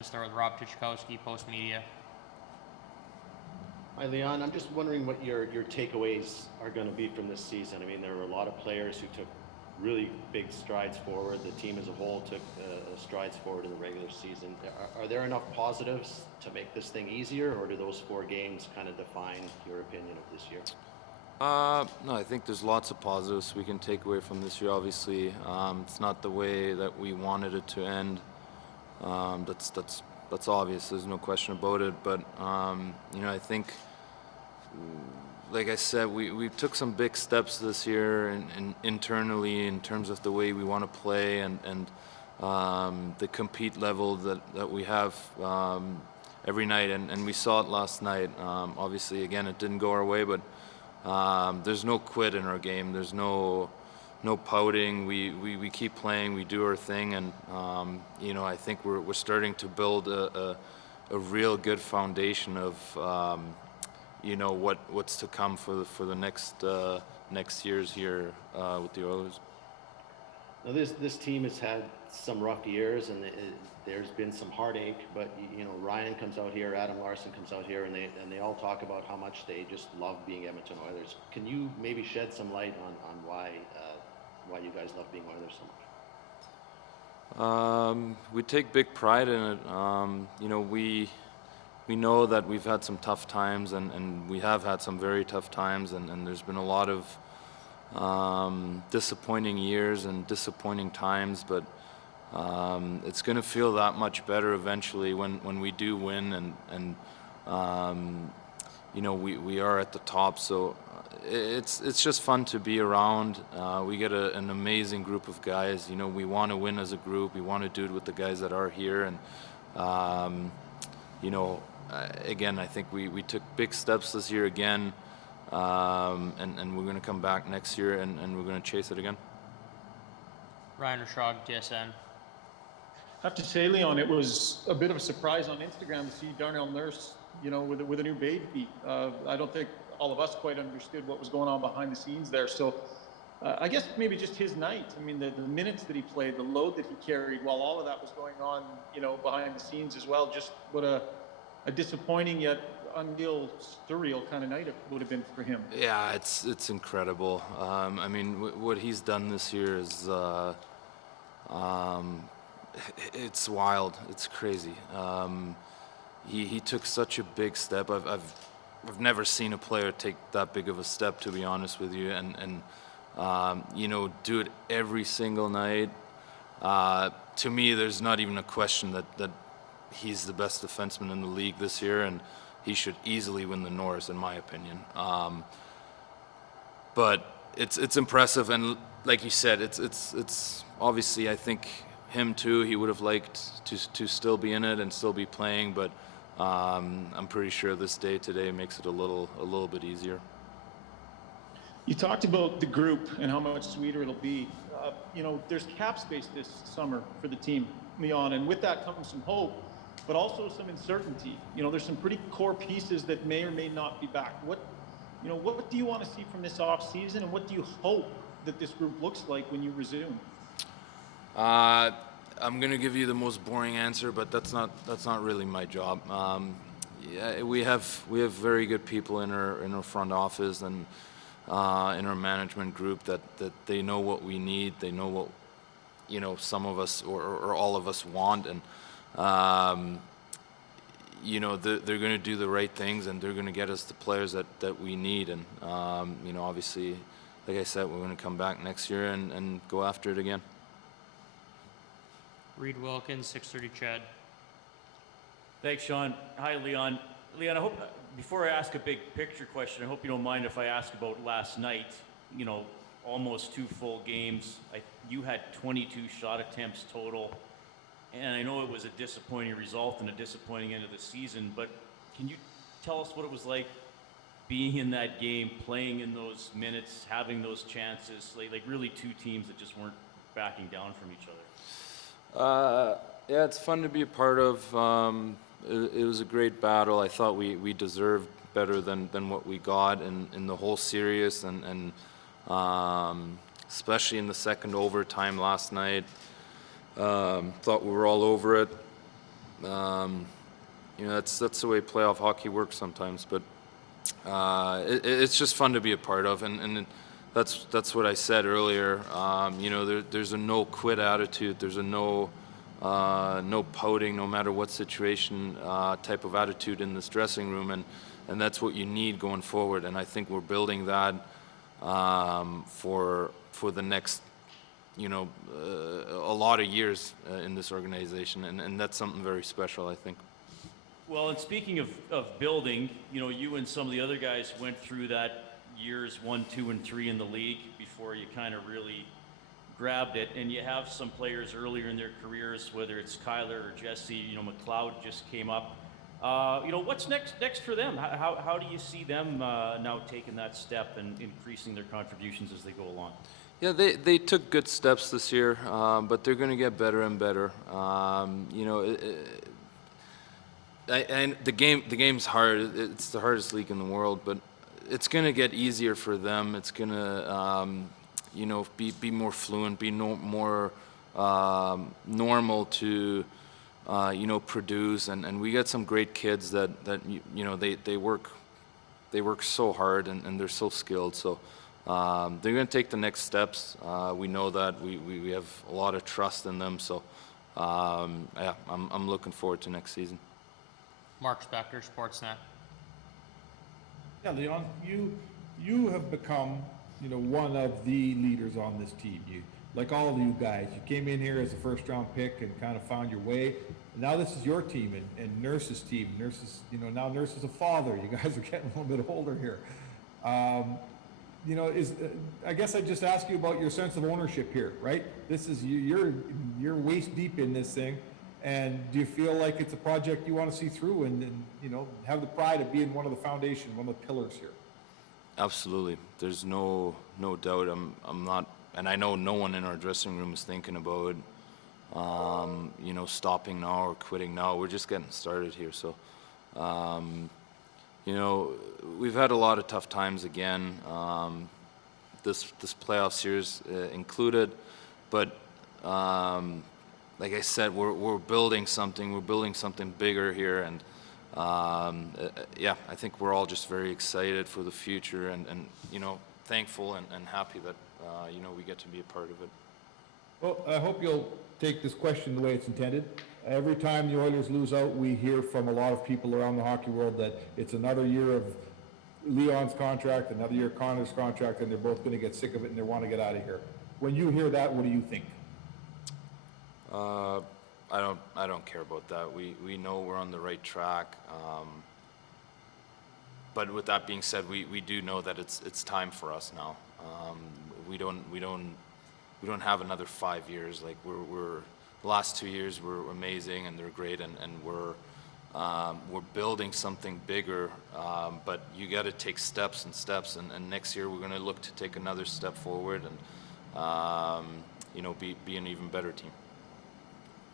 Start with Rob Tychkowski, Post Media. Hi, Leon. I'm just wondering what your takeaways are going to be from this season. I mean, there were a lot of players who took really big strides forward. The team as a whole took strides forward in the regular season. Are there enough positives to make this thing easier, or do those 4 games kind of define your opinion of this year? No, I think there's lots of positives we can take away from this year. Obviously, it's not the way that we wanted it to end. That's obvious. There's no question about it. But I think, like I said, we took some big steps this year and internally in terms of the way we want to play and the compete level that we have every night. And we saw it last night. Obviously, again, it didn't go our way, but there's no quit in our game. There's no pouting. We keep playing. We do our thing, and I think we're starting to build a real good foundation of what's to come for the next years here with the Oilers. Now, this team has had some rough years, and there's been some heartache. But Ryan comes out here, Adam Larson comes out here, and they all talk about how much they just love being Edmonton Oilers. Can you maybe shed some light on why you guys love being Oilers so much? We take big pride in it. We know that we've had some tough times, and we have had some very tough times, and there's been a lot of disappointing years and disappointing times, but it's going to feel that much better eventually when we do win and we are at the top. So it's just fun to be around. We get an amazing group of guys. We want to win as a group. We want to do it with the guys that are here, and again, I think we took big steps this year again. And we're going to come back next year and we're going to chase it again. Ryan Rishaug, TSN. I have to say, Leon, it was a bit of a surprise on Instagram to see Darnell Nurse, with a new baby. I don't think all of us quite understood what was going on behind the scenes there. So I guess maybe just his night. I mean, the minutes that he played, the load that he carried while all of that was going on, behind the scenes as well. Just what a disappointing yet unreal, surreal kind of night it would have been for him. Yeah, it's incredible. What he's done this year is it's wild. It's crazy. He took such a big step. I've never seen a player take that big of a step, to be honest with you, and do it every single night. To me, there's not even a question that he's the best defenseman in the league this year, and he should easily win the Norris, in my opinion. But it's impressive, and like you said, it's obviously, I think him too. He would have liked to still be in it and still be playing, but I'm pretty sure this day today makes it a little bit easier. You talked about the group and how much sweeter it'll be. There's cap space this summer for the team, Leon, and with that comes some hope, but also some uncertainty. There's some pretty core pieces that may or may not be back. What do you want to see from this off season, and what do you hope that this group looks like when you resume? I'm gonna give you the most boring answer, but that's not really my job. Yeah, we have very good people in our front office and in our management group that they know what we need. They know what some of us or all of us want, and they're going to do the right things, and they're going to get us the players that we need. And obviously, like I said, we're going to come back next year and go after it again. Reed Wilkins, 630 Chad. Thanks, Sean. Hi, Leon. Leon, I hope, before I ask a big picture question, I hope you don't mind if I ask about last night. Almost 2 full games. You had 22 shot attempts total, and I know it was a disappointing result and a disappointing end of the season, but can you tell us what it was like being in that game, playing in those minutes, having those chances, like really 2 teams that just weren't backing down from each other? Yeah, it's fun to be a part of. It was a great battle. I thought we deserved better than what we got in the whole series, and especially in the second overtime last night. Thought we were all over it. That's the way playoff hockey works sometimes. But it's just fun to be a part of, and that's what I said earlier. There's a no quit attitude. There's a no pouting, no matter what situation, type of attitude in this dressing room, and that's what you need going forward. And I think we're building that for the next, a lot of years in this organization, and that's something very special, I think. Well, and speaking of building, you and some of the other guys went through that years 1, 2, and 3 in the league before you kind of really grabbed it. And you have some players earlier in their careers, whether it's Kyler or Jesse, McLeod just came up. What's next for them? How do you see them now taking that step and increasing their contributions as they go along? Yeah, they took good steps this year, but they're going to get better and better. And the game's hard. It's the hardest league in the world, but it's going to get easier for them. It's going to, be more fluent, be more normal to, produce. And we got some great kids that they work so hard and they're so skilled. So they're going to take the next steps. We know that. We have a lot of trust in them. So I'm looking forward to next season. Mark Spector, Sportsnet. Yeah, Leon, you have become, one of the leaders on this team. You, like all of you guys, you came in here as a first-round pick and kind of found your way. And now this is your team and Nurse's team. Nurse's, now Nurse is a father. You guys are getting a little bit older here. I guess I just ask you about your sense of ownership here, right? This is you're waist deep in this thing. And do you feel like it's a project you want to see through and have the pride of being one of the foundation, one of the pillars here? Absolutely. There's no doubt. I'm not, and I know no one in our dressing room is thinking about, stopping now or quitting now. We're just getting started here. So, we've had a lot of tough times again, this playoff series included, but like I said, we're building something. We're building something bigger here, and I think we're all just very excited for the future, and thankful and happy that we get to be a part of it. Well, I hope you'll take this question the way it's intended. Every time the Oilers lose out, we hear from a lot of people around the hockey world that it's another year of Leon's contract, another year of Connor's contract, and they're both going to get sick of it and they want to get out of here. When you hear that, what do you think? I don't care about that. We know we're on the right track. But with that being said, we do know that it's time for us now. We don't have another 5 years. Like we're the last 2 years were amazing and they're great, and we're building something bigger. But you got to take steps and steps, and next year we're going to look to take another step forward and be an even better team.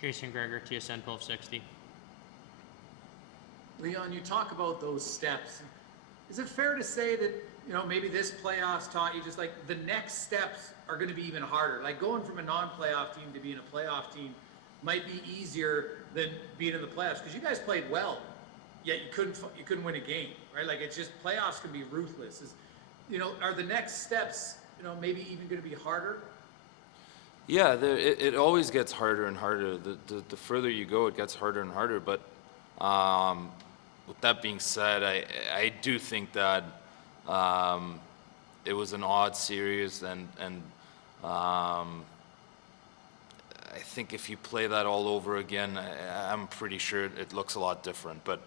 Jason Gregor, TSN 1260. Leon, you talk about those steps. Is it fair to say that, maybe this playoffs taught you just like the next steps are going to be even harder? Like going from a non-playoff team to being a playoff team might be easier than being in the playoffs, because you guys played well, yet you couldn't win a game, right? Like it's just playoffs can be ruthless. Are the next steps, maybe even going to be harder? Yeah, it always gets harder and harder. The further you go, it gets harder and harder. But with that being said, I do think that it was an odd series, and I think if you play that all over again, I'm pretty sure it looks a lot different. But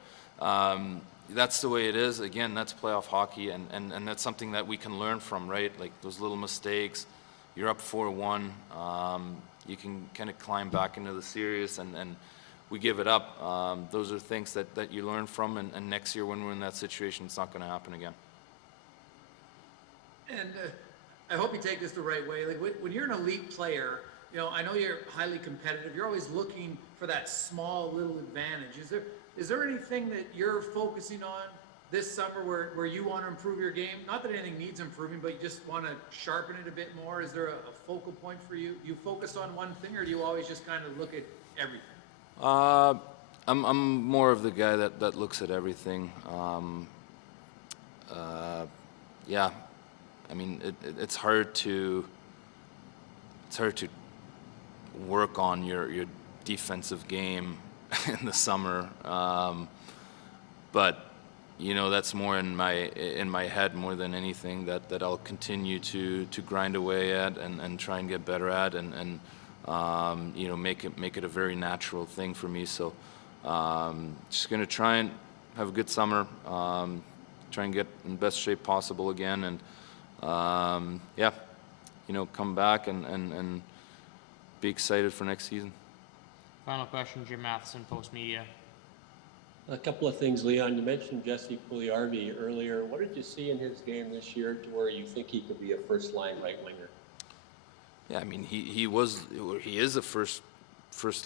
that's the way it is. Again, that's playoff hockey, and that's something that we can learn from, right? Like those little mistakes. You're up 4-1. You can kind of climb back into the series, and we give it up. Those are things that you learn from, and next year when we're in that situation, it's not going to happen again. And I hope you take this the right way. Like when you're an elite player, I know you're highly competitive. You're always looking for that small little advantage. Is there anything that you're focusing on this summer where you want to improve your game? Not that anything needs improving, but you just want to sharpen it a bit more. Is there a focal point for you? You focus on one thing, or do you always just kind of look at everything? I'm more of the guy that looks at everything. Yeah, I mean it's hard to work on your defensive game in the summer, but that's more in my head more than anything that I'll continue to grind away at and try and get better at and make it a very natural thing for me. So just gonna try and have a good summer, try and get in best shape possible again, and yeah, come back and be excited for next season. Final question, Jim Matheson, Post Media. A couple of things, Leon. You mentioned Jesse Pugliarvi earlier. What did you see in his game this year to where you think he could be a first-line right winger? Yeah, I mean he is a first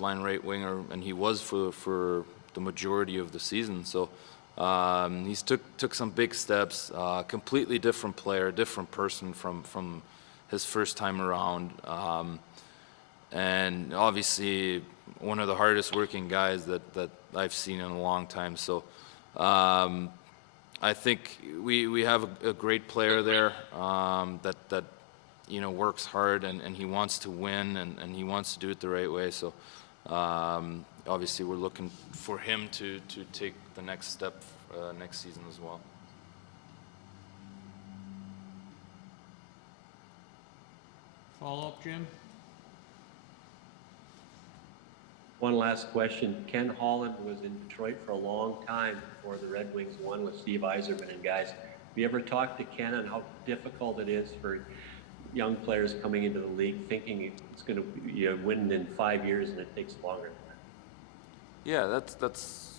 line right winger, and he was for the majority of the season. So he's took some big steps. Completely different player, different person from his first time around, and obviously one of the hardest working guys that I've seen in a long time. So I think we have a great player there that works hard and he wants to win and he wants to do it the right way. So obviously we're looking for him to take the next step next season as well. Follow-up, Jim? One last question. Ken Holland was in Detroit for a long time before the Red Wings won with Steve Yzerman and guys. Have you ever talked to Ken on how difficult it is for young players coming into the league thinking it's going to be win in 5 years and it takes longer than that? Yeah, that's.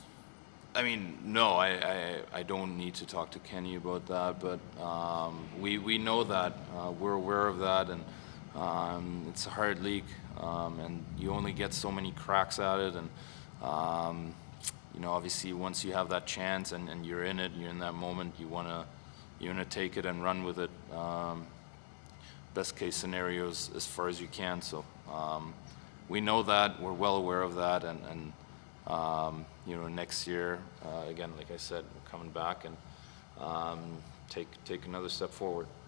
I mean, no, I don't need to talk to Kenny about that, but we know that, we're aware of that, and it's a hard league, and you only get so many cracks at it, and obviously once you have that chance and you're in it, you're in that moment, you wanna take it and run with it. Best case scenarios as far as you can. So we know that, we're well aware of that, and next year, again, like I said, we're coming back and take another step forward.